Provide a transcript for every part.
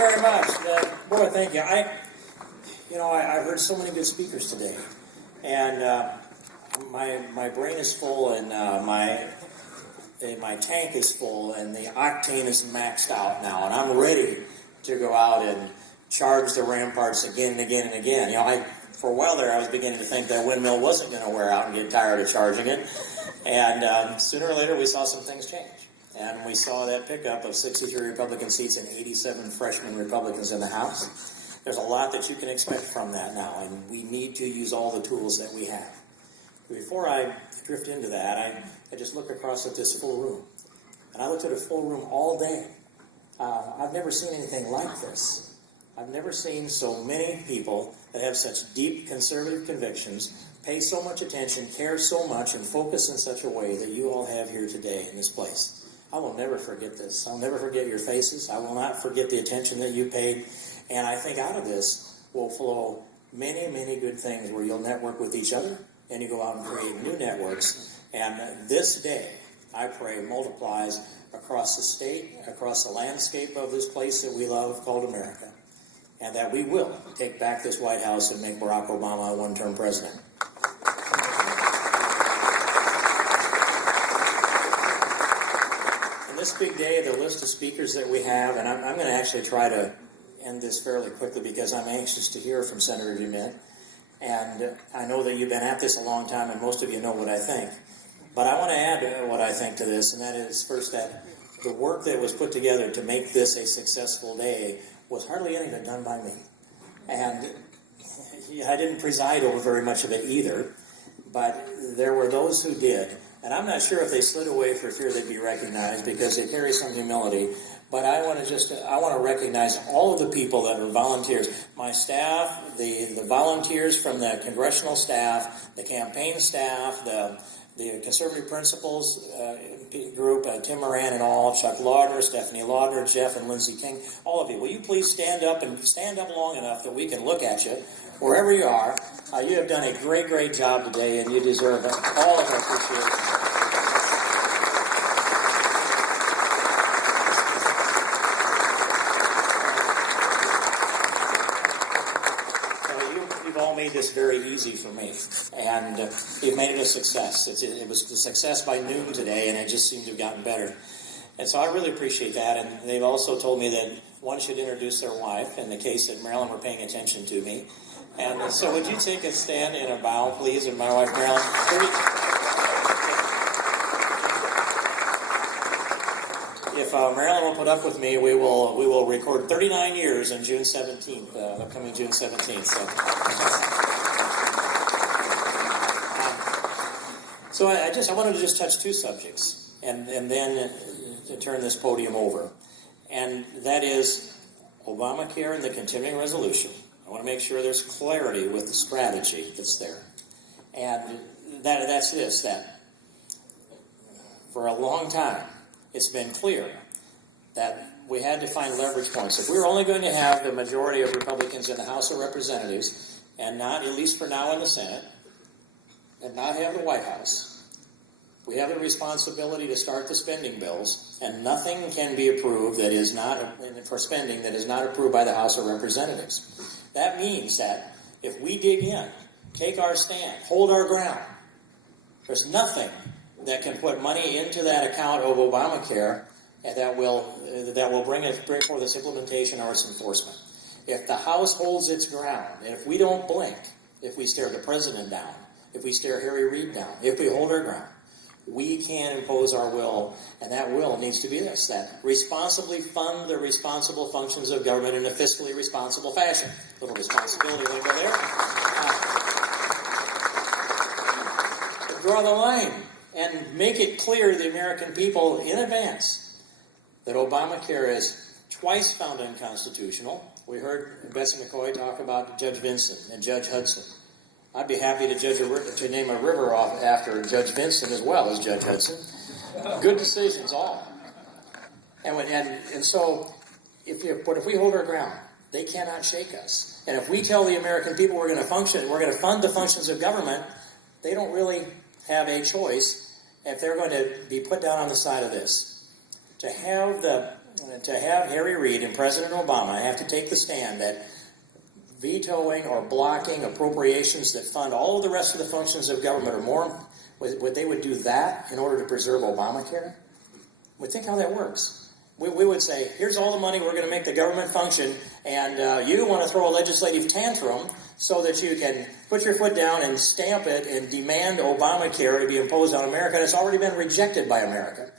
very much. Boy, thank you. I heard so many good speakers today, and my brain is full, and my tank is full, and the octane is maxed out now, and I'm ready to go out and charge the ramparts again and again and again. For a while there, I was beginning to think that windmill wasn't going to wear out and get tired of charging it, and sooner or later we saw some things change. And we saw that pickup of 63 Republican seats and 87 freshman Republicans in the House. There's a lot that you can expect from that now, and we need to use all the tools that we have. Before I drift into that, I just looked across at this full room. And I looked at a full room all day. I've never seen anything like this. I've never seen so many people that have such deep conservative convictions, pay so much attention, care so much, and focus in such a way that you all have here today in this place. I will never forget this. I'll never forget your faces. I will not forget the attention that you paid. And I think out of this will flow many, many good things where you'll network with each other and you go out and create new networks. And this day, I pray, multiplies across the state, across the landscape of this place that we love called America. And that we will take back this White House and make Barack Obama a one-term president. This big day, the list of speakers that we have, and I'm going to actually try to end this fairly quickly because I'm anxious to hear from Senator DeMint. And I know that you've been at this a long time, and most of you know what I think. But I want to add what I think to this, and that is, first, that the work that was put together to make this a successful day was hardly any of it done by me. And I didn't preside over very much of it either, but there were those who did. And I'm not sure if they slid away for fear they'd be recognized because they carry some humility. But I want to recognize all of the people that are volunteers. My staff, the volunteers from the congressional staff, the campaign staff, the conservative principals group, Tim Moran and all, Chuck Laudner, Stephanie Laudner, Jeff and Lindsey King, all of you. Will you please stand up and stand up long enough that we can look at you wherever you are? You have done a great, great job today, and you deserve all of our appreciation. You've all made this very easy for me, and you've made it a success. It was a success by noon today, and it just seemed to have gotten better. And so I really appreciate that, and they've also told me that one should introduce their wife in the case that Marilyn were paying attention to me. And so would you take a stand in a bow, please, and my wife, Marilyn? If Marilyn will put up with me, we will record 39 years on June 17th, upcoming June 17th. So I wanted to just touch two subjects, and then to turn this podium over. And that is Obamacare and the continuing resolution. I want to make sure there's clarity with the strategy that's there. And that's this, that for a long time, it's been clear that we had to find leverage points. If we were only going to have the majority of Republicans in the House of Representatives, and not, at least for now, in the Senate, and not have the White House, we have the responsibility to start the spending bills, and nothing can be approved that is not, for spending, that is not approved by the House of Representatives. That means that if we dig in, take our stand, hold our ground, there's nothing that can put money into that account of Obamacare that will bring forth its implementation or its enforcement. If the House holds its ground, and if we don't blink, if we stare the President down, if we stare Harry Reid down, if we hold our ground, we can impose our will, and that will needs to be this, that responsibly fund the responsible functions of government in a fiscally responsible fashion. A little responsibility lingo there. Draw the line and make it clear to the American people in advance that Obamacare is twice found unconstitutional. We heard Betsy McCoy talk about Judge Vinson and Judge Hudson. I'd be happy to name a river off after Judge Vinson as well as Judge Hudson. Good decisions, all. And so, if we hold our ground, they cannot shake us. And if we tell the American people we're going to fund the functions of government, they don't really have a choice if they're going to be put down on the side of this. To have to have Harry Reid and President Obama have to take the stand that vetoing or blocking appropriations that fund all of the rest of the functions of government or more, they would do that in order to preserve Obamacare? Think how that works. We would say, here's all the money we're going to make the government function, and you want to throw a legislative tantrum so that you can put your foot down and stamp it and demand Obamacare to be imposed on America, and it's already been rejected by America.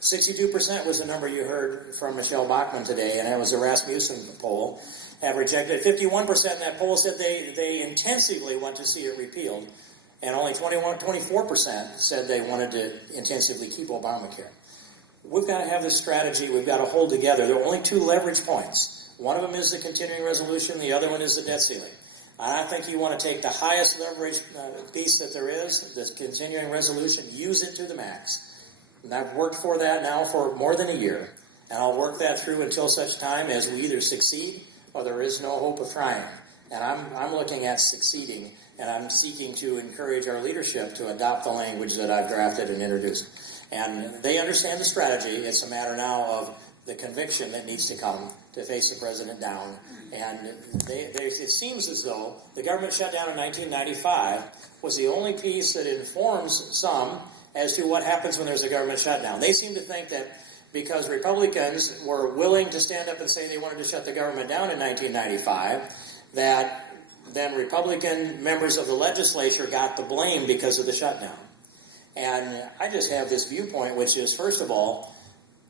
62% was the number you heard from Michelle Bachmann today, and that was a Rasmussen poll, have rejected. 51% in that poll said they intensively want to see it repealed, and only 24% said they wanted to intensively keep Obamacare. We've got to have this strategy. We've got to hold together. There are only two leverage points. One of them is the continuing resolution. The other one is the debt ceiling. I think you want to take the highest leverage piece that there is, the continuing resolution, use it to the max. And I've worked for that now for more than a year. And I'll work that through until such time as we either succeed or there is no hope of trying. And I'm looking at succeeding, and I'm seeking to encourage our leadership to adopt the language that I've drafted and introduced. And they understand the strategy. It's a matter now of the conviction that needs to come to face the president down. And it seems as though the government shutdown in 1995 was the only piece that informs some as to what happens when there's a government shutdown. They seem to think that because Republicans were willing to stand up and say they wanted to shut the government down in 1995, that then Republican members of the legislature got the blame because of the shutdown. And I just have this viewpoint, which is, first of all,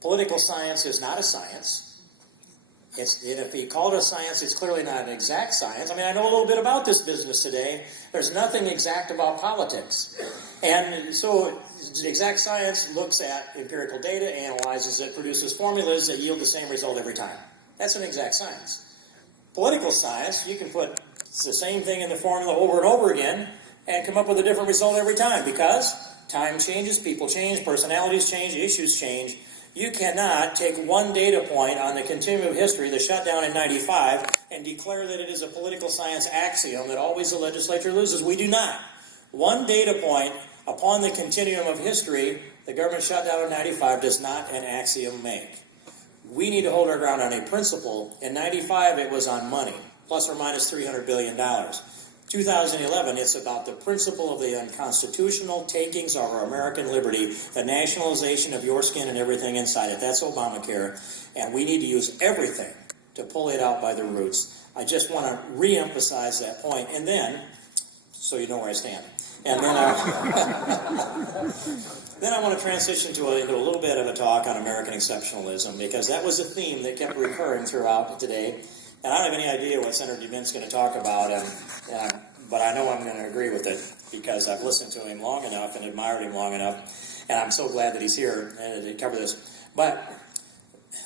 political science is not a science. If you call it a science, it's clearly not an exact science. I mean, I know a little bit about this business today. There's nothing exact about politics. And so exact science looks at empirical data, analyzes it, produces formulas that yield the same result every time. That's an exact science. Political science, you can put the same thing in the formula over and over again and come up with a different result every time because time changes, people change, personalities change, issues change. You cannot take one data point on the continuum of history, the shutdown in 95, and declare that it is a political science axiom that always the legislature loses. We do not. One data point upon the continuum of history, the government shutdown in 95 does not an axiom make. We need to hold our ground on a principle. In 95, it was on money, plus or minus $300 billion. 2011, it's about the principle of the unconstitutional takings of our American liberty, the nationalization of your skin and everything inside it. That's Obamacare, and we need to use everything to pull it out by the roots. I just want to re-emphasize that point, and then, so you know where I stand. And then then I want to transition into a little bit of a talk on American exceptionalism, because that was a theme that kept recurring throughout today. And I don't have any idea what Senator DeMint's going to talk about, but I know I'm going to agree with it because I've listened to him long enough and admired him long enough, and I'm so glad that he's here to cover this. But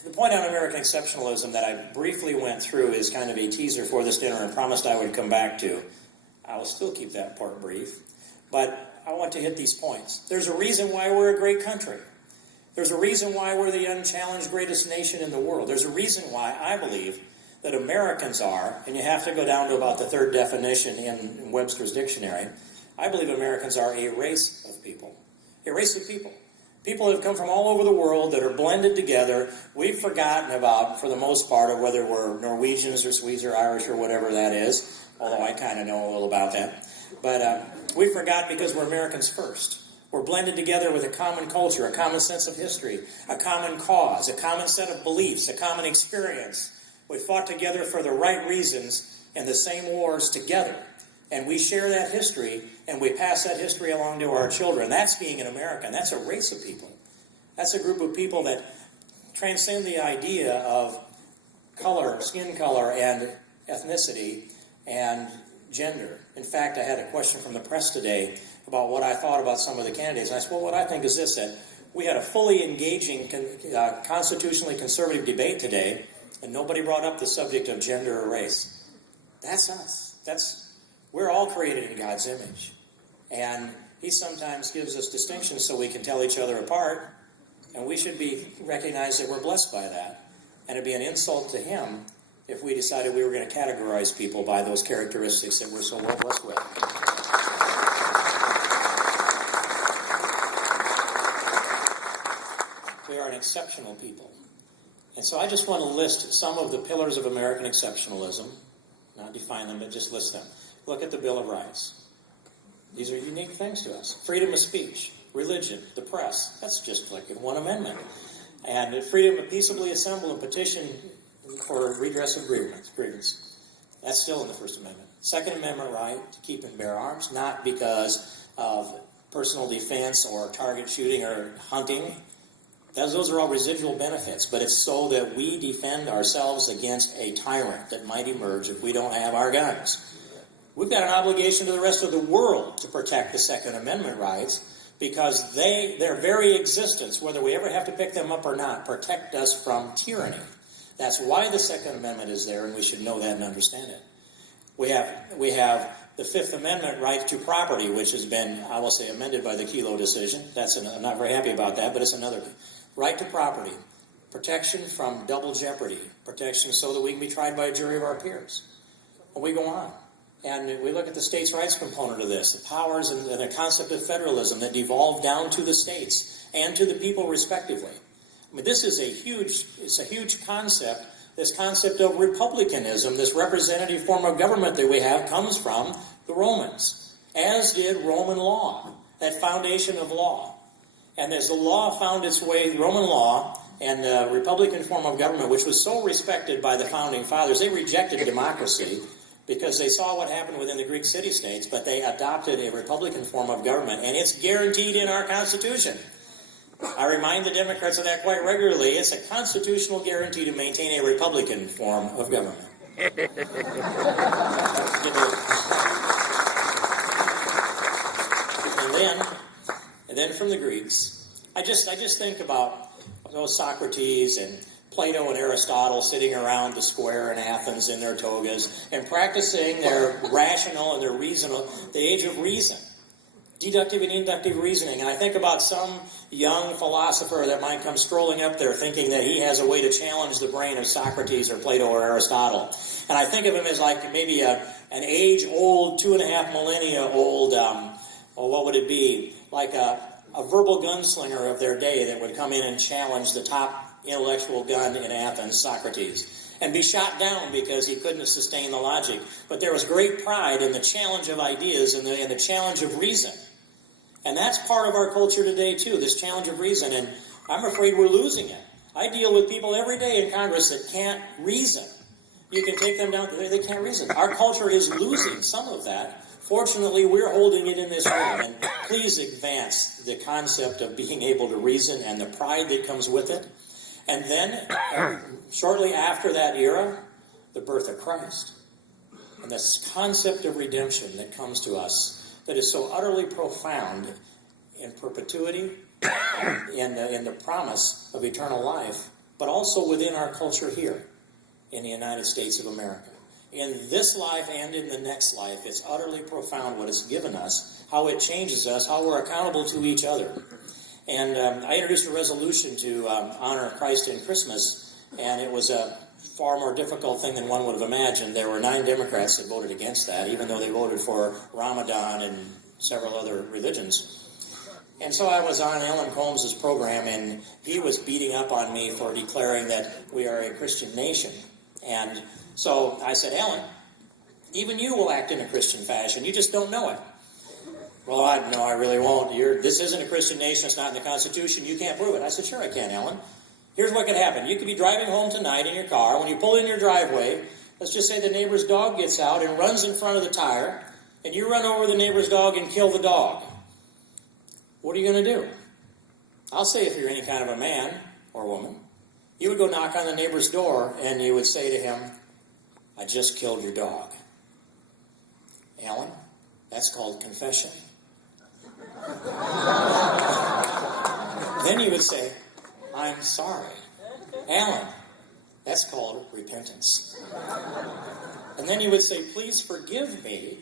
the point on American exceptionalism that I briefly went through is kind of a teaser for this dinner and promised I would come back to. I will still keep that part brief, but I want to hit these points. There's a reason why we're a great country. There's a reason why we're the unchallenged greatest nation in the world. There's a reason why I believe that Americans are, and you have to go down to about the third definition in Webster's dictionary, I believe Americans are a race of people. A race of people. People that have come from all over the world that are blended together. We've forgotten about, for the most part, of whether we're Norwegians or Swedes or Irish or whatever that is, although I kind of know a little about that. But we forgot because we're Americans first. We're blended together with a common culture, a common sense of history, a common cause, a common set of beliefs, a common experience. We fought together for the right reasons in the same wars together. And we share that history, and we pass that history along to our children. That's being an American. That's a race of people. That's a group of people that transcend the idea of color, skin color, and ethnicity, and gender. In fact, I had a question from the press today about what I thought about some of the candidates. And I said, well, what I think is this, that we had a fully engaging, constitutionally conservative debate today, and nobody brought up the subject of gender or race. That's us. We're all created in God's image. And He sometimes gives us distinctions so we can tell each other apart, and we should recognize that we're blessed by that. And it'd be an insult to Him if we decided we were going to categorize people by those characteristics that we're so well blessed with. We are an exceptional people. And so I just want to list some of the pillars of American exceptionalism, not define them, but just list them. Look at the Bill of Rights. These are unique things to us. Freedom of speech, religion, the press. That's just like in one amendment. And freedom to peaceably assemble and petition for redress of grievance. That's still in the First Amendment. Second Amendment right to keep and bear arms, not because of personal defense or target shooting or hunting. Those are all residual benefits, but it's so that we defend ourselves against a tyrant that might emerge if we don't have our guns. We've got an obligation to the rest of the world to protect the Second Amendment rights because their very existence, whether we ever have to pick them up or not, protect us from tyranny. That's why the Second Amendment is there, and we should know that and understand it. We have the Fifth Amendment right to property, which has been, I will say, amended by the Kelo decision. I'm not very happy about that, but it's another right to property. Protection from double jeopardy. Protection so that we can be tried by a jury of our peers. And we go on. And we look at the states' rights component of this, the powers and the concept of federalism that devolve down to the states and to the people respectively. I mean, this is a huge concept. This concept of republicanism, this representative form of government that we have, comes from the Romans, as did Roman law, that foundation of law. And as the law found its way, Roman law and the Republican form of government, which was so respected by the founding fathers, they rejected democracy because they saw what happened within the Greek city-states, but they adopted a Republican form of government, and it's guaranteed in our Constitution. I remind the Democrats of that quite regularly. It's a constitutional guarantee to maintain a Republican form of government. And then from the Greeks, I just think about those Socrates and Plato and Aristotle sitting around the square in Athens in their togas and practicing their rational and their reasonable, the age of reason, deductive and inductive reasoning. And I think about some young philosopher that might come strolling up there thinking that he has a way to challenge the brain of Socrates or Plato or Aristotle. And I think of him as like maybe an age-old, 2.5 millennia old, or what would it be, like a verbal gunslinger of their day that would come in and challenge the top intellectual gun in Athens, Socrates, and be shot down because he couldn't sustain the logic. But there was great pride in the challenge of ideas and the challenge of reason. And that's part of our culture today, too, this challenge of reason. And I'm afraid we're losing it. I deal with people every day in Congress that can't reason. You can take them down, they can't reason. Our culture is losing some of that. Fortunately, we're holding it in this room. And please advance the concept of being able to reason and the pride that comes with it. And then, shortly after that era, the birth of Christ. And this concept of redemption that comes to us that is so utterly profound in perpetuity, in the promise of eternal life, but also within our culture here in the United States of America. In this life and in the next life, it's utterly profound what it's given us, how it changes us, how we're accountable to each other. And I introduced a resolution to honor Christ in Christmas, and it was a far more difficult thing than one would have imagined. There were 9 Democrats that voted against that, even though they voted for Ramadan and several other religions. And so I was on Alan Colmes' program, and he was beating up on me for declaring that we are a Christian nation. And so I said, Alan, even you will act in a Christian fashion. You just don't know it. Well, I really won't. This isn't a Christian nation. It's not in the Constitution. You can't prove it. I said, sure I can, Alan. Here's what could happen. You could be driving home tonight in your car. When you pull in your driveway, let's just say the neighbor's dog gets out and runs in front of the tire, and you run over the neighbor's dog and kill the dog. What are you going to do? I'll say if you're any kind of a man or woman, you would go knock on the neighbor's door, and you would say to him, I just killed your dog. Alan, that's called confession. Then you would say, I'm sorry. Alan, that's called repentance. And then you would say, please forgive me.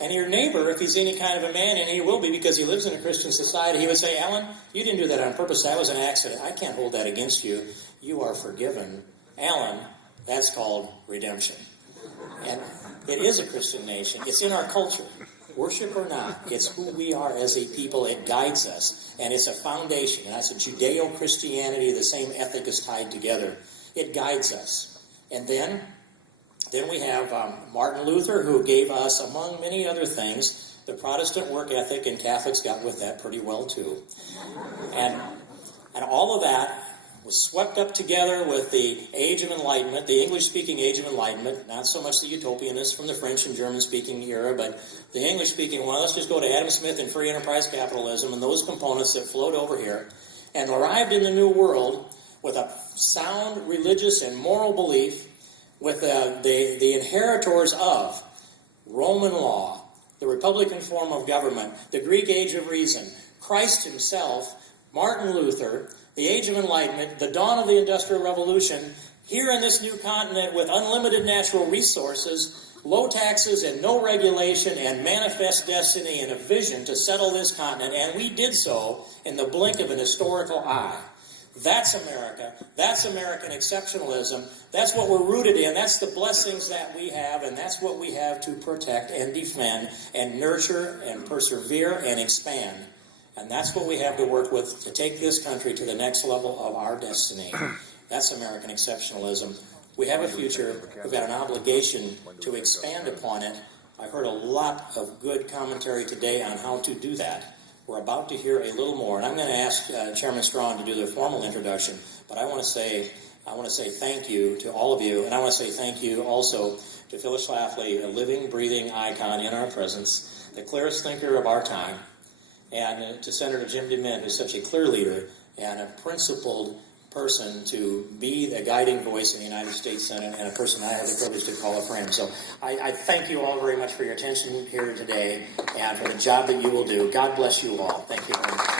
And your neighbor, if he's any kind of a man, and he will be because he lives in a Christian society, he would say, Alan, you didn't do that on purpose. That was an accident. I can't hold that against you. You are forgiven. Alan, that's called redemption. And it is a Christian nation. It's in our culture. Worship or not, it's who we are as a people. It guides us, and it's a foundation. And that's a Judeo-Christianity. The same ethic is tied together. It guides us. And then we have Martin Luther, who gave us, among many other things, the Protestant work ethic, and Catholics got with that pretty well too. And all of that was swept up together with the Age of Enlightenment, the English-speaking Age of Enlightenment, not so much the utopianists from the French and German-speaking era, but the English-speaking one. Let's just go to Adam Smith and free enterprise capitalism and those components that flowed over here and arrived in the New World with a sound religious and moral belief, with the inheritors of Roman law, the Republican form of government, the Greek Age of Reason, Christ himself, Martin Luther, the Age of Enlightenment, the dawn of the Industrial Revolution, here in this new continent with unlimited natural resources, low taxes and no regulation, and manifest destiny and a vision to settle this continent. And we did so in the blink of an historical eye. That's America. That's American exceptionalism. That's what we're rooted in. That's the blessings that we have, and that's what we have to protect and defend and nurture and persevere and expand. And that's what we have to work with to take this country to the next level of our destiny. That's American exceptionalism. We have a future. We've got an obligation to expand upon it. I heard a lot of good commentary today on how to do that. We're about to hear a little more, and I'm going to ask Chairman Strong to do the formal introduction. But I want to say thank you to all of you, and I want to say thank you also to Phyllis Schlafly, a living, breathing icon in our presence, the clearest thinker of our time, and to Senator Jim DeMint, who's such a clear leader and a principled person to be the guiding voice in the United States Senate, and a person I have the privilege to call a friend. So I thank you all very much for your attention here today and for the job that you will do. God bless you all. Thank you very much.